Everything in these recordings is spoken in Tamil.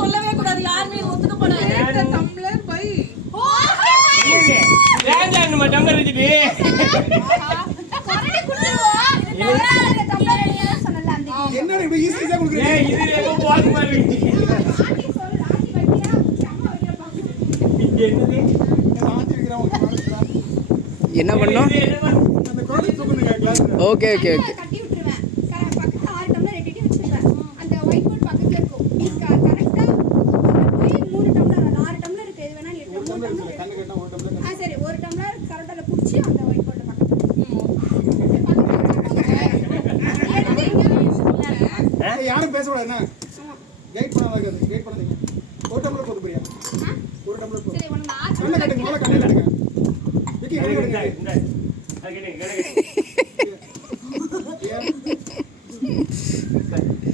சொல்லவே கூடாது. யாருமே ஒத்துக்க போறாங்க. டம்ளர் பை நம்ம டம்ளர் வச்சுட்டு கரடி குடுத்துருவா. இது டம்ளர் நீங்க சொன்னல அந்த என்ன இப்ப ஈஸியா குடுக்குறீங்க? இது ஏதோ பாத்து மாதிரி ஆட்டி சொல் ஆட்டி வைக்கியா அம்மா வைக்கிற பாக்கு. இது என்னது? ஆட்டி வைக்கிறேன். என்ன பண்ணோம்? அந்த குழந்தை தூக்குங்க கிளாஸ்ல. Okay okay okay. கட்டி விட்டுருவேன். பக்கத்துல 6 டம்ளர் ரெட்டி வச்சிருவேன். அந்த ஒயிட் போர்ட் பக்கத்துல இருக்கும். கரெக்ட்டா போய் 3 டம்ளர் 6 டம்ளர் இருக்கு. எது வேணா எடுத்து 3 டம்ளர் கண்ணு கட்டா 1 டம்ளர். சரி 1 டம்ளர் கரெக்டால புடிச்சு அந்த ஒயிட் போர்ட் பக்கத்துல. யாரும் பேச கூடாது என்ன? கைட் பண்ணாதீங்க. கைட் பண்ணாதீங்க. 1 டம்ளர் போடு பிரியா. 1 டம்ளர் போடு. சரி உனக்கு ஆறு கண்ணு கட்டுங்க. முதல்ல கண்ணு கட்டுங்க. விக்கி கண்ணு கட்டுங்க. இந்த அகடே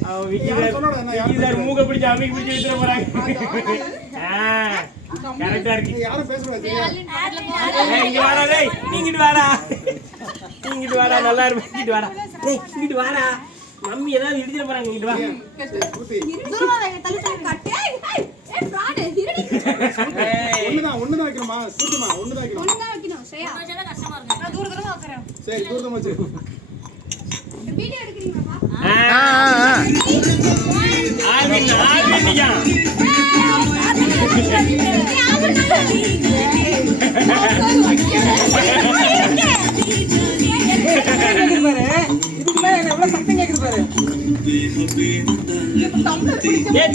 அவ விக்கிதார் மூக்க பிடிச்சு அம்மிக்கு பிடிச்சு எடுத்துற போறாங்க. கரெக்டா இருக்கு. யாரும் பேச கூடாது. இங்க வாடா டேய். நீங்கிட்டு வாடா. நீங்கிட்டு வாடா நல்லா இருக்கு. இங்கிட்டு வாடா. டேய் இங்கிட்டு வாடா. மம்மி ஏதாவது இடிச்சிர போறாங்க. இங்கிட்டு வா. தூரமா வைங்க தள்ளி கட்டு. ஏய் ஃப்ராட் இருடி. ஒண்ணுதான் வைக்கணுமா? சுத்தமா ஒண்ணுதான் வைக்கணும். ஒண்ணுதான் வைக்கணும். சரியா? கொஞ்சம் கஷ்டமா இருக்கு. நான் தூரமா வைக்கறேன். சரி தூரமா வச்சு. வீடியோ எடுக்கறீங்களா? ஆல்வின்யா.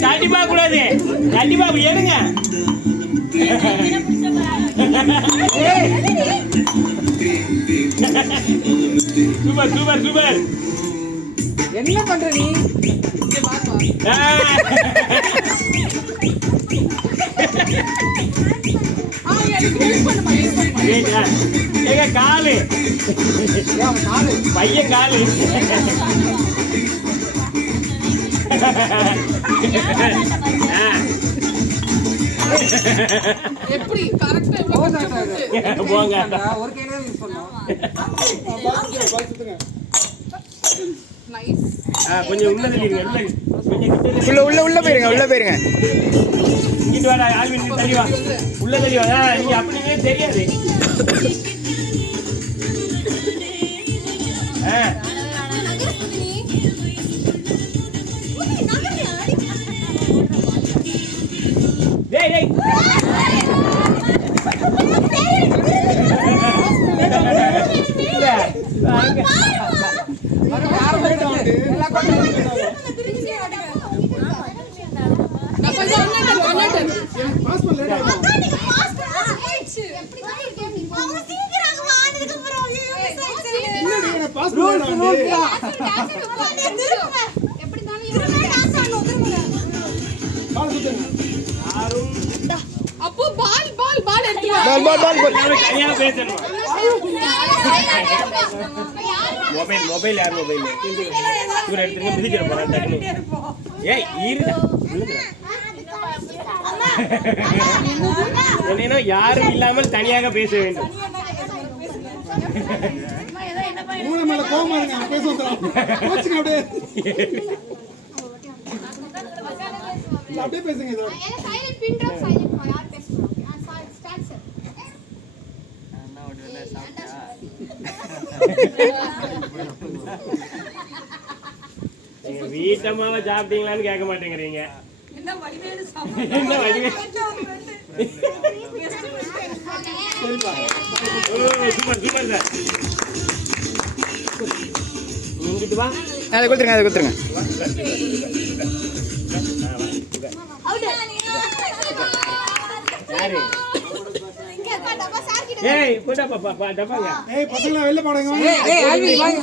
தட்டி பார்க்க கூடாது. தட்டி பாபு எடுங்க. Super super super. என்ன பண்ற நீ? ஏங்க காலு பையன் காலு எப்படி கரெக்ட்டா போங்க ஒரு கையில தான் யூஸ் பண்ணோம். நைஸ். கொஞ்சம் உள்ள தள்ளிடுங்க. உள்ள போயிருங்க. உள்ள போயிருங்க. இங்கிட்டு வாடா ஆல்வின் நீ தள்ளி வா. உள்ள தள்ளி வா. நீ அப்படியே தெரியாது. டேய் டேய் பாஸ் பண்ண லேட் ஆகும். பாஸ் அப்போ பால் எடுத்து தனியா பேசணும். மொபைல் யார் மொபைல் இவரை எடுத்துங்க மிதிக்கிற போறான் டக்குனு. ஏய் இருடா என்னன்னா யாரும் இல்லாமல் தனியாக பேச வேண்டும். மூணு மேல கோவமா இருங்க. பேச வந்துறோம். கோச்சுங்க அப்படியே. அப்படியே பேசுங்க இதோ. சைலண்ட் பின் ட்ராப் சைலண்ட் யார் பேசுறோம்? Start sir. அண்ணா ஒருவேளை சாப்பிட்டா நீங்க வீட்டமாவ சாப்பிட்டீங்களான்னு கேட்க மாட்டேங்கிறீங்க. என்ன வடிவேலு சாப்பிடு. என்ன வடிவே சரிப்பா. Super super sir. இங்கிட்டு வா. அதை கொடுத்துருங்க. யாரு? இங்க டப்பா சார் கிட்ட. ஏய் போடா பாப்பா டப்பாங்க. ஏய் பசங்களா வெளிய போடுங்க. ஏய் ஆல்வின் வாங்க.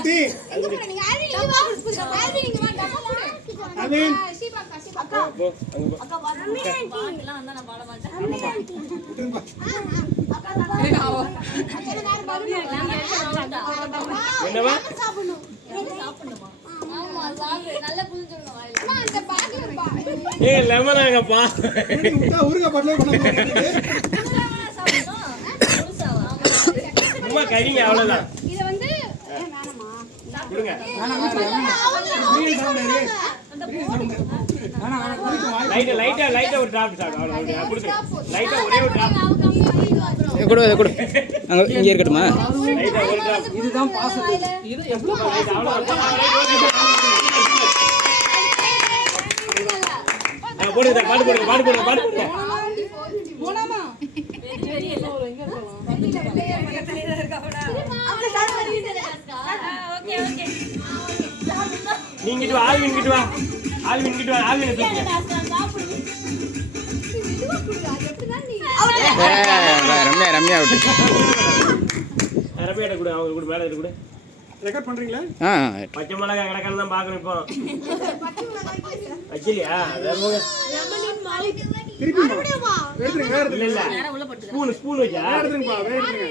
இங்க போங்க. நீங்க ஆல்வின் இங்க வா. ஆல்வின் இங்க வா டப்பா போடு. ஆல்வின். சீபா போ அங்க போ. என்னவா ஏய் லெமனாங்கப்பா. ஊருங்க பட்டலே பண்ண சும்மா கறிங்க அவ்வளவுதான். இத வந்து வேணாமா கொடுங்க. லைட்டா ஒரு டிராப் சாப்பிடு. அவ்வளவு கொடுங்க. லைட்டா ஒரே ஒரு டிராப். கொடு அதை கொடு அங்கே இங்கே இருக்கட்டுமா? லைட்டா ஒரு டிராப். இதுதான் பாசிட்டிவ். இது எவ்வளவு போடுங்க பாட்டு போடுங்க பாட்டு போடுங்க பாட்டு போடுங்க. போலாமா? நீங்க இங்கிட்டு வா, ஆல்வின் இங்கிட்டு வா. ஆல்வின் இங்கிட்டு வா. ஆல்வின் தூக்குங்க. ரம்யா ரம்யா விட்டு ரபியாட்ட கொடு, அவங்க கொடு, மேல இருக்கு கொடு. ரெக்கார்ட் பண்றீங்களா? பச்சை மிளகாய் கிடக்கான்னு தான் பார்க்கணும் இப்போ. வைக்கலையா? அதான் போங்க. திருப்பி எடுத்துருங்க, வேற இல்ல இல்ல ஸ்பூன் வச்சா எடுத்துருங்கப்பா, வேற எடுத்துருங்க.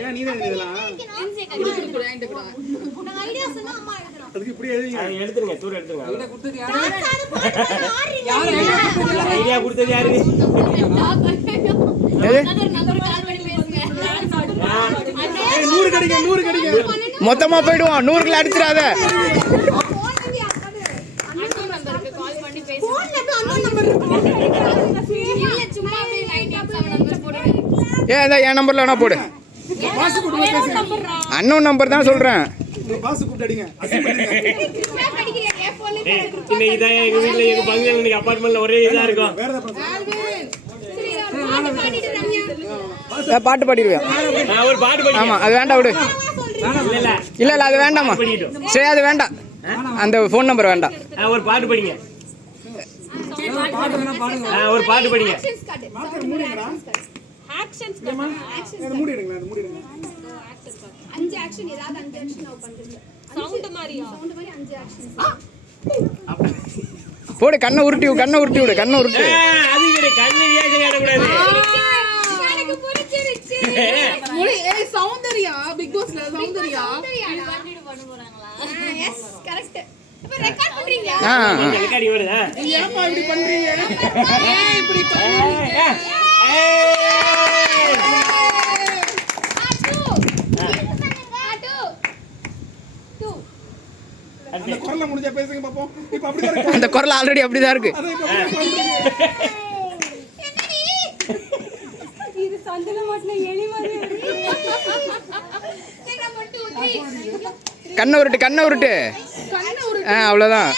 ஏன் நீ தான் இதெல்லாம் அதுக்கு இப்படி எழுதிங்க. அதை எடுத்துருங்க, தூர எடுத்துருங்க. கொடுத்தது ஐடியா கொடுத்தது யாரு? எது 100 கிடைக்கும், 100 கிடைக்கும். மொத்தமாக போயிடுவோம். 100 கிலோ அடிச்சிடாத. அதான் என் நம்பரில் வேணா போடு. பாஸ் கூப்பிட்டு பேசுங்க. அன்னோன் நம்பர் தான் சொல்கிறேன். பாஸ் கூப்பிட்டு அடிங்க. இன்னைக்கு தான் எங்க வீட்டுல எங்க பங்குல இன்னைக்கு அபார்ட்மெண்ட்ல ஒரே இதா இருக்கும். வேற ஏதாவது பாட்டு பாடிடுவேன். நான் ஒரு பாட்டு பாடி. ஆமாம் அது வேண்டாம் விடு. இல்ல இல்லை இல்லை அது வேண்டாம்மா. சரி அது வேண்டாம். அந்த ஃபோன் நம்பர் வேண்டாம். ஒரு பாட்டு படிங்க. ஒரு பாட்டு படிங்க. மூடிடுங்க, மூடிடுங்க. 5 ஆக்ஷன் ஏதாவது 5 ஆக்ஷன் நான் பண்றேன். சவுண்ட் மாதிரி 5 ஆக்ஷன். போடு கண்ணை உருட்டி விடு கண்ணை உருட்டு. அது கிடையாது, கண்ணு வியாசம் காட்டக்கூடாது. எனக்கு புரிஞ்சிருச்சு. ஏய் சௌந்தர்யா பிக் பாஸ்ல சௌந்தர்யா பண்ணிட்டு பண்ண போறாங்களா? Yes correct. இப்ப ரெக்கார்ட் பண்றீங்க. கொஞ்சம் ரெக்கார்டிங் வருதா? ஏப்பா இப்படி பண்றீங்க? ஏய் இப்படி பண்ணுவீங்க. அந்த குரல்ல முடிஞ்சா பேசுங்க பாப்போம். இப்ப அப்படிதான் இருக்கு. அந்த குரல் ஆல்ரெடி அப்படிதான் இருக்கு. அதை இப்ப அப்படியே பண்றீங்க. இது சந்தன மாட்டல எலி மாதிரி இருக்கு. சரி நம்ம 2 3 கண்ணை உருட்டு கண்ண ஒரு அவ்வளோதான்.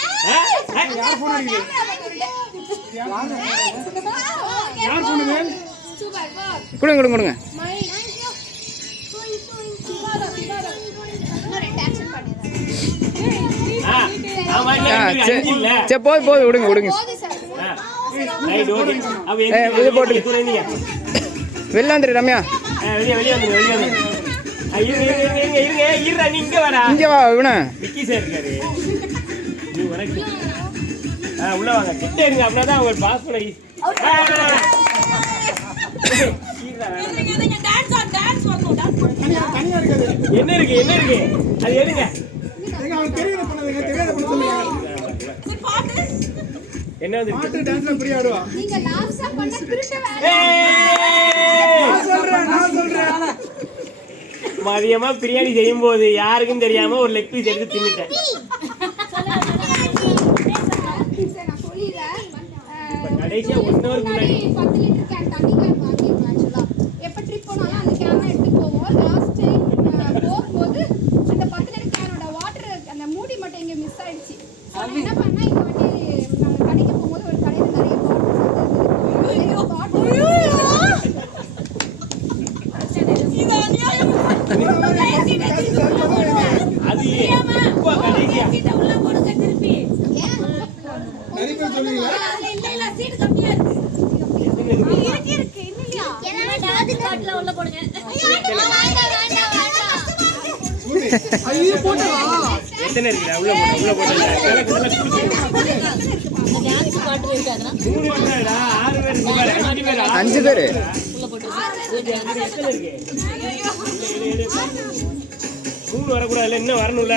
யார் போன் அடிக்குது? யார் போனுங்க? சூப்பர் போ. கொடுங்க. My thank you. சுபாரா இன்னொரு ஆக்ஷன் பண்ணிடுறேன். ஆமா இல்ல சரி அஞ்சு இல்ல. சரி போது விடுங்க. போது சார். Right okay. அப்ப இது போட்டு. தூரந்தீங்க. வெளில வந்துரு ரம்யா. வெளிய வந்து. இருங்க நீ இங்க வாடா. இங்கே வா இவனே. விக்கி சார் இருக்காரு. நீ உனக்கு உள்ள வாங்க. கிட்ட இருங்க, அப்படிதான் அவங்க பாஸ் பண்ண. தனியா இருக்காது. என்ன இருக்கு அது எடுங்க. நீங்க அவங்களுக்கு தெரியாத பண்ணதுங்க, தெரியாத பண்ண சொல்லுங்க. என்ன வந்து பாட்டு டான்ஸ்ல ஃப்ரீ ஆடுவா. நீங்க லாஸ்டா பண்ண திருட்ட வேலை. நான் சொல்றேன். மதியமா பிரியாணி செய்யும் போது யாருக்கும் தெரியாம ஒரு லெக் பீஸ் எடுத்து தின்னுட்டேன். சார் நான் சொல்லிடுறேன். கடைசியா 1 ஹவர் முன்னாடி 10 லிட்டர் கேன் தண்ணி கேன் வாங்கிடுவோம். ஆக்சுவலா எப்ப ட்ரிப் போனாலும் அந்த கேனை எடுத்து போவோம். லாஸ்ட் டைம் போகும்போது அந்த 10 லிட்டர் கேனோட வாட்டர் அந்த மூடி மட்டும் இங்க மிஸ் ஆயிடுச்சு. நான் என்ன பண்ணேன், இந்த வாட்டி நாங்க கடைக்கு போகும்போது ஒரு கடையில நிறைய பாட்டில் அது இப்போ கடைசியா நிறைய பேர் சொல்லுவீங்களா? ஐயோ போட்டா எத்தனை இருக்குடா உள்ள போட்டு விளக்கு எல்லாம் குடுத்து 3 வந்தாடா 6 பேர் இருக்கு பாரு 5 பேர் 5 பேர் எத்தனை இருக்கு 3 வரக்கூடாது இல்ல இன்னும் வரணும்ல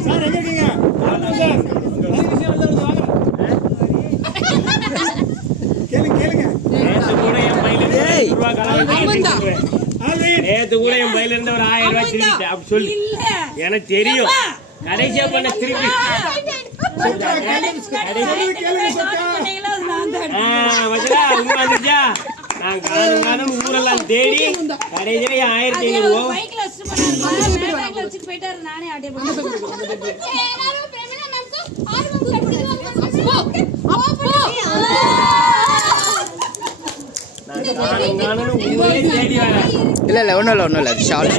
சார் எங்க இருக்கீங்க கேளுங்க நேத்து கூட என் பையில இருந்து ஒரு 1000 ரூபாய் திருப்பிட்டேன் அப்படி சொல்லி எனக்கு தெரியும் கடைசியா பண்ண திருப்பி வந்துச்சா நான் காணும் ஊரெல்லாம் தேடி கடைசியா 1500 இல்ல ஒண்ணும் இல்ல ஷால்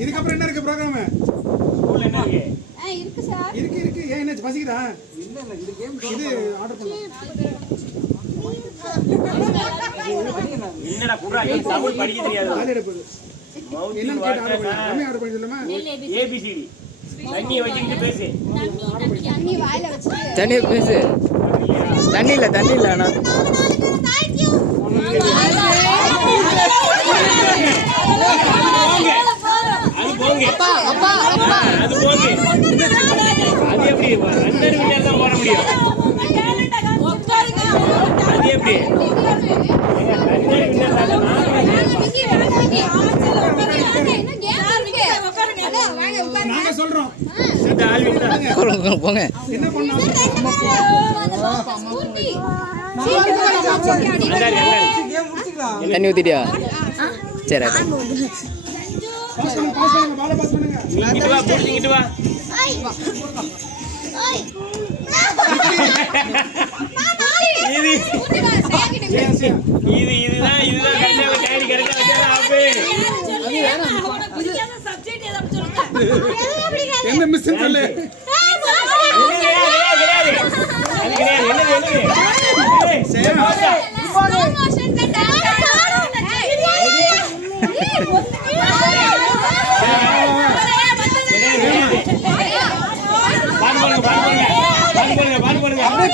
இதுக்கப்புறம் என்ன இருக்கு ப்ரோக்ராம் இருக்கு சார் இருக்கு ஏன் என்ன பசிக்குதா இல்ல இது கேம் இது ஆர்டர் பண்ணலாம் என்னடா குறா தமிழ் படிக்க தெரியாது காலி எடுப்பது என்னன்னு கேட்டு ஆர்டர் பண்ணலாம் கம்மி ஆர்டர் பண்ணி சொல்லுமா ஏபிசிடி தண்ணி வச்சிட்டு பேசு தண்ணி வாயில வச்சு தண்ணி பேசு தண்ணி இல்ல அண்ணா அது போங்க அது போங்க அது எப்படி 2 வின்னர் தான் போட முடியும் அது எப்படி 2 வின்னர் தான் நாங்க சொல்றோம் போங்க என்ன பண்ணலாம் கேம் முடிச்சுக்கலாம் தண்ணி ஊத்திட்டியா சரி பாஸ் பண்ணுங்க பால பாஸ் பண்ணுங்க இங்கிட்டு வா போடிங்கிட்டு வா இதுதான் கரெக்டா டைரி கரெக்டா வச்சா அப்பே என்ன மிஸ் சொல்லு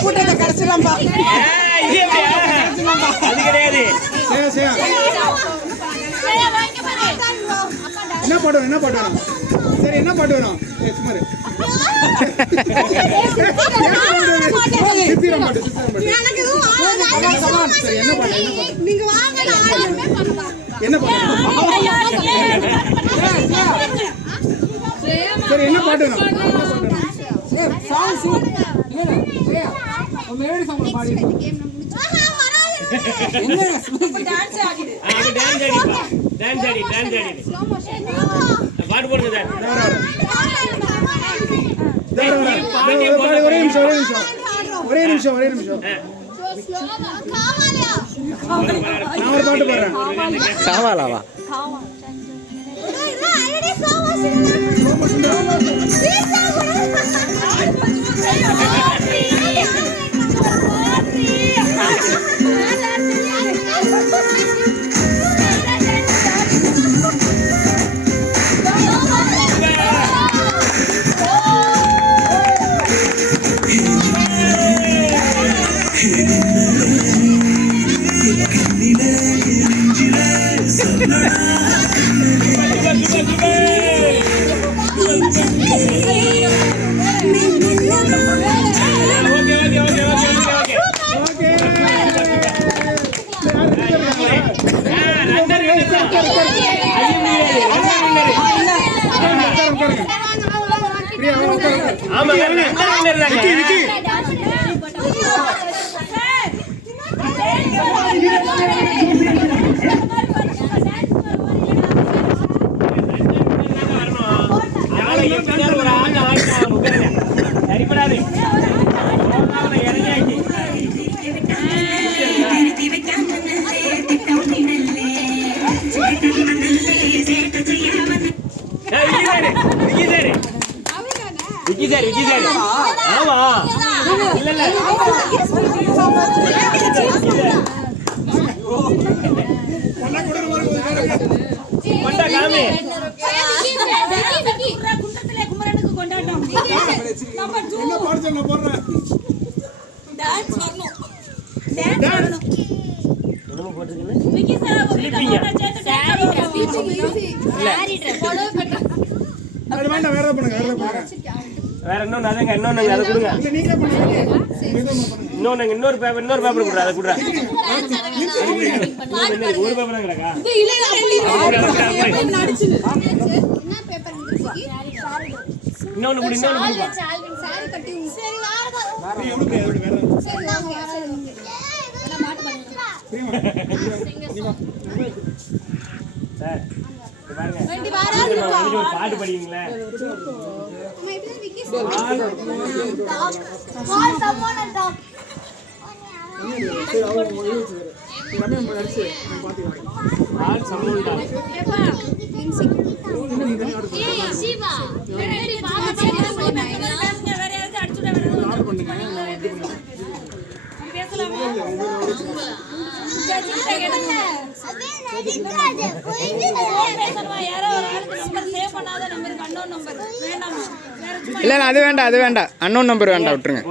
கூட்டத்தை கடைசிலாம்பா அது கிடையாது என்ன பாட்டு வேணும் சரி என்ன பாட்டு வேணும் சுமார் சித்திரம் பாட்டு சரி என்ன பாட்டு சரி என்ன பாட்டு வேணும் சாங் ஷூட் இல்ல மெலோடி சாங் பாடி என்ன டான்ஸ் ஆடிடு டான்ஸ் ஆடி பாட்டு போடுங்க ஒரே நிமிஷம் நான் ஒரு பாட்டு பாடுறேன் காவாலாவா Hey! அவ்வளவுதாங்க. நாளை எப்படி ஒரு ஆள் ஆயிட்டாங்க உட்காருங்க. சரிப்படாது. இறங்கியாச்சு. விக்கி சார் ஆமா இல்ல இல்ல கொண்டா காமி என்ன பாடு சொல்ல போடுறேன் என்னமோ போட்டுருக்கீங்க அது வேண்டாம் வேற பண்ணுங்க வேற இன்னொன்னு அதங்க இன்னொன்னு அதை கொடுங்க இல்ல நீங்களே பண்ணுங்க இன்னொரு பேப்பர் கொடுறா அதை கொடுறா ஒரு பேப்பர் தான் கிடக்கா என்ன பேப்பர் இருந்துச்சு இன்னொன்னு கொடு சாரி கட்டி சரி நீ எவ்வளவு வேற சரி ஓகே எல்லாம் மாட்டு பண்ணுங்க சார் பாருங்க ஒரு பாட்டு படிங்களே அம்மா எப்படி விக்கி ஆல் சமூகா இல்ல அது வேண்டாம் அன்னோன் நம்பர் வேண்டாம் விட்டுருங்க.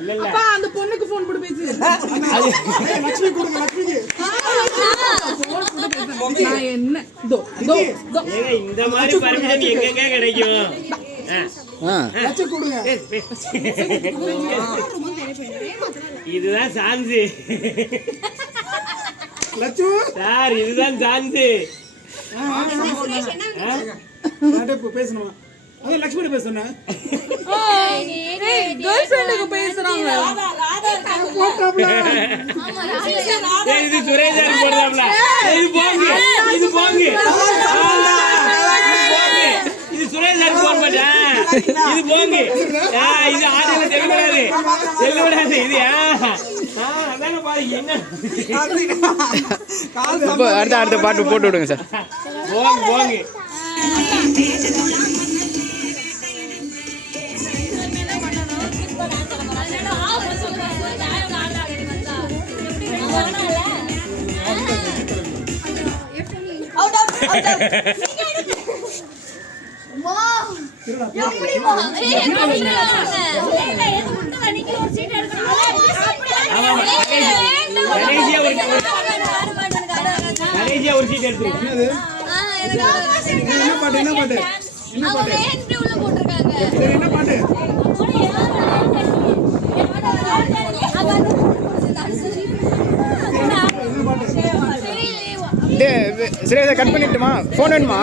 இல்ல இல்ல அந்த பொண்ணுக்கு போன் போட்டு பேசு. லட்சுமி கொடுங்க லட்சுமிக்கு நான் என்ன தோ தோ தோ ஏங்க இந்த மாதிரி பர்மிஷன் எங்கெங்க கிடைக்கும் லட்சுமி கொடுங்க இதுதான் சான்ஸ் லட்சுமி சார் இதுதான் சான்ஸ் பேசணுமா அதான் லட்சுமி பேசுனேன் கேர்ள் ஃப்ரெண்டுக்கு பேசுறாங்க. இது சுரேஷ் சார் போடுறாப்ல இது போங்க இது சுரேஷ் சார் போட மாட்டேன் இது போங்க இது ஆடியோ செல்லக்கூடாது இது அதான பாரு என்ன அடுத்த பாட்டு போட்டு விடுங்க சார். போங்க கடைசியா ஒரு சீட் எடுத்து என்ன பாட்டு என்ன பாட்டு என்ன பாட்டு சரியா கட் பண்ணிட்டுமா? ஃபோன் வேணுமா?